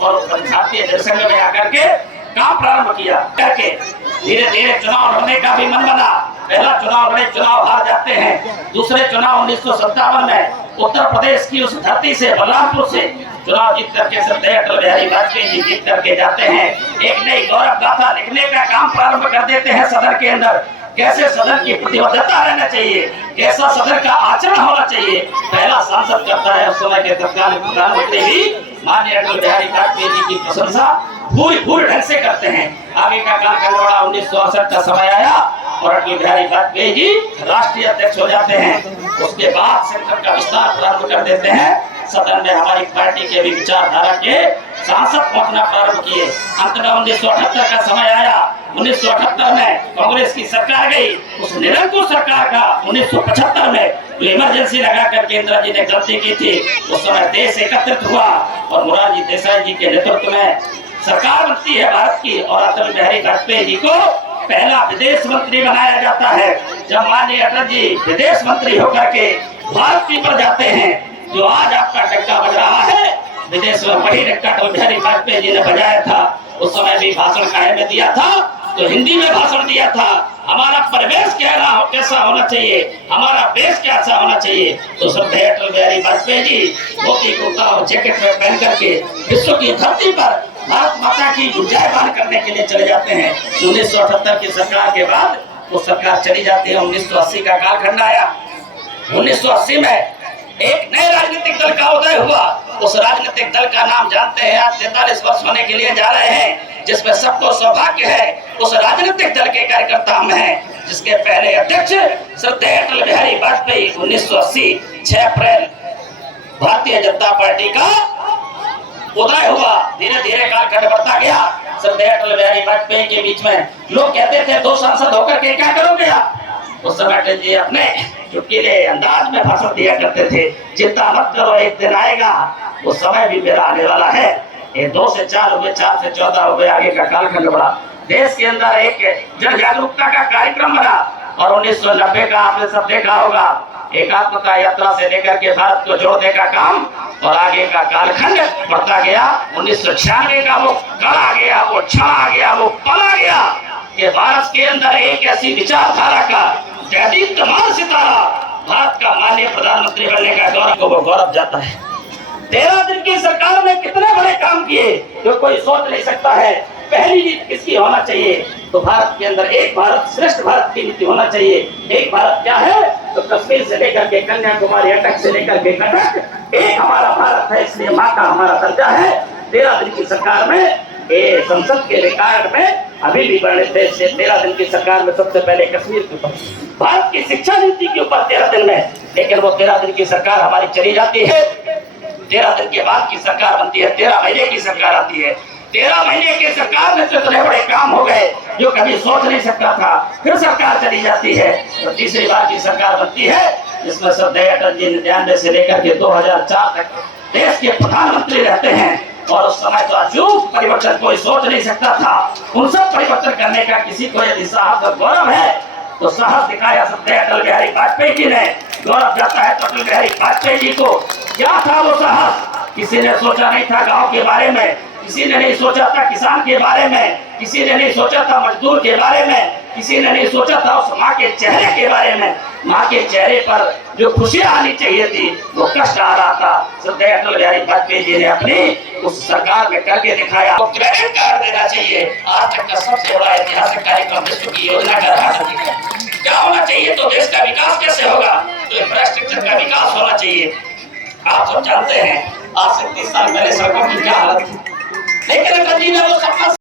और भारतीय जनसंघ में आकर के काम प्रारंभ किया करके धीरे धीरे चुनाव लड़ने का भी मन बना। पहला चुनाव लड़े, चुनाव हार जाते हैं। दूसरे चुनाव 1957 में उत्तर प्रदेश की उस धरती से, बलरामपुर से चुनाव जीत करके सरदार अटल बिहारी वाजपेयी जी जीत करके जाते हैं। एक नई गौरव गाथा लिखने का काम प्रारंभ कर देते हैं सदन के अंदर। कैसे सदन की प्रतिबद्धता रहना चाहिए, कैसा सदन का आचरण होना चाहिए, पहला सांसद करता है उस समय के तत्कालीन प्रधानमंत्री भी माननीय अटल बिहारी वाजपेयी जी की प्रशंसा पूरी ढंग से करते हैं। आगे का कालखंड बड़ा 1968 का समय आया और अटल बिहारी वाजपेयी जी राष्ट्रीय अध्यक्ष हो जाते हैं। उसके बाद संगठन का विस्तार प्रारंभ कर देते हैं। सदन में हमारी पार्टी के भी विचारधारा के सांसद पहुंचना प्रारंभ किए। अंत में 1978 का समय आया। 1978 में कांग्रेस की सरकार गई। उस निरंकुश सरकार का 1975 में इमरजेंसी लगा करके इंदिरा जी ने गलती की थी। उस समय देश एकत्रित हुआ और मोरारजी देसाई जी के नेतृत्व में सरकार बनती है भारत की और अटल बिहारी वाजपेयी जी को पहला विदेश मंत्री बनाया जाता है। जब माननीय अटल जी विदेश मंत्री होकर के भारत की पर जाते हैं, जो आज आपका डंका बज रहा है, विदेश में वही डंका अटल बिहारी वाजपेयी जी ने बजाया था। उस समय भी भाषण काहे में दिया था, तो हिंदी में भाषण दिया था। हमारा परिवेश कैसा होना चाहिए, हमारा देश कैसा होना चाहिए, तो सरदार अटल बिहारी वाजपेयी जी धोती कुर्ता और जैकेट में पहन करके विश्व की धरती पर भारत माता की जयगान करने के लिए चले जाते हैं। 1978 की सरकार के बाद वो सरकार चली जाती है। 1980 का कालखंड आया। 1980 में एक नए राजनीतिक दल का उदय हुआ। उस राजनीतिक दल का नाम जानते हैं, आज 43 वर्ष होने के लिए जा रहे हैं, जिसमें सबको सौभाग्य है। उस राजनीतिक दल के कार्यकर्ता हम हैं, जिसके पहले अध्यक्ष सरदार अटल बिहारी वाजपेयी 1980 6 अप्रैल भारतीय जनता पार्टी का उदय हुआ। धीरे धीरे कालखंड बढ़ता गया। सरदार अटल बिहारी वाजपेयी के बीच में लोग कहते थे 2 सांसद होकर के क्या करोगे आप। उस समय अटल जी अपने चुटकीले अंदाज में भाषण दिया करते थे, चिंता मत करो एक दिन आएगा, वो समय भी मेरा आने वाला है। ये 2 से 4 हुए, 4 से 14 हुए, आगे का कालखंड बढ़ा। देश के अंदर एक जन जागरूकता का कार्यक्रम बना और 1990 का आपने सब देखा होगा, एकात्मता यात्रा से लेकर के भारत को जोड़ने का काम और आगे का कालखंड बढ़ता गया। 1996 का वो कल आ गया, वो क्षण आ गया, वो पल आ गया कि भारत के अंदर एक ऐसी विचारधारा का जयदीप्यमान सितारा भारत का माननीय प्रधानमंत्री बनने का गौरव को वो गौरव जाता है। 13 दिन की सरकार ने कितने बड़े काम किए जो कोई सोच नहीं सकता है। पहली नीति किसकी होना चाहिए, तो भारत के अंदर एक भारत श्रेष्ठ भारत की नीति होना चाहिए। एक भारत क्या है, तो कश्मीर से लेकर के कन्याकुमारी, अटक से लेकर के कटक एक हमारा भारत है, इसलिए माँ का हमारा दर्जा है। 13 दिन की सरकार में संसद के रिकॉर्ड में अभी भी बने थे। 13 दिन की सरकार में सबसे पहले कश्मीर के ऊपर, भारत की शिक्षा नीति के ऊपर 13 दिन में, लेकिन वो 13 दिन की सरकार हमारी चली जाती है। 13 दिन के बाद की सरकार बनती है, 13 महीने की सरकार आती है। 13 महीने की सरकार में तो इतने बड़े काम हो गए जो कभी सोच नहीं सकता था। फिर सरकार चली जाती है तो तीसरी बार की सरकार बनती है, जिसमें सरदार अटल जी 99 से लेकर के 2004 तक देश के प्रधानमंत्री रहते हैं। और उस समय तो अचूक परिवर्तन कोई सोच नहीं सकता था। उन सब परिवर्तन करने का किसी को यदि साहस और गौरव है तो साहस दिखाया सरदार अटल बिहारी वाजपेयी जी ने। गौरव जाता है तो अटल बिहारी वाजपेयी जी को। क्या था वो साहस, किसी ने सोचा नहीं था गांव के बारे में, किसी ने नहीं सोचा था किसान के बारे में, किसी ने नहीं सोचा था मजदूर के बारे में, किसी ने नहीं सोचा था उस माँ के चेहरे के बारे में। माँ के चेहरे पर जो खुशियां आनी चाहिए थी वो कष्ट आ रहा था। सरदार अटल बिहारी वाजपेयी जी ने अपनी उस सरकार में करके दिखाया। तो क्रेडिट कर देना चाहिए। आज तक का सबसे बड़ा ऐतिहासिक कार्यक्रम विश्व की योजना का रहा। क्या होना चाहिए, तो देश का विकास कैसे होगा, तो इंफ्रास्ट्रक्चर का विकास होना चाहिए। आप सब जानते हैं आज से 30 साल पहले सड़कों की क्या हालत थी, लेकिन अटल जी ने वो सपना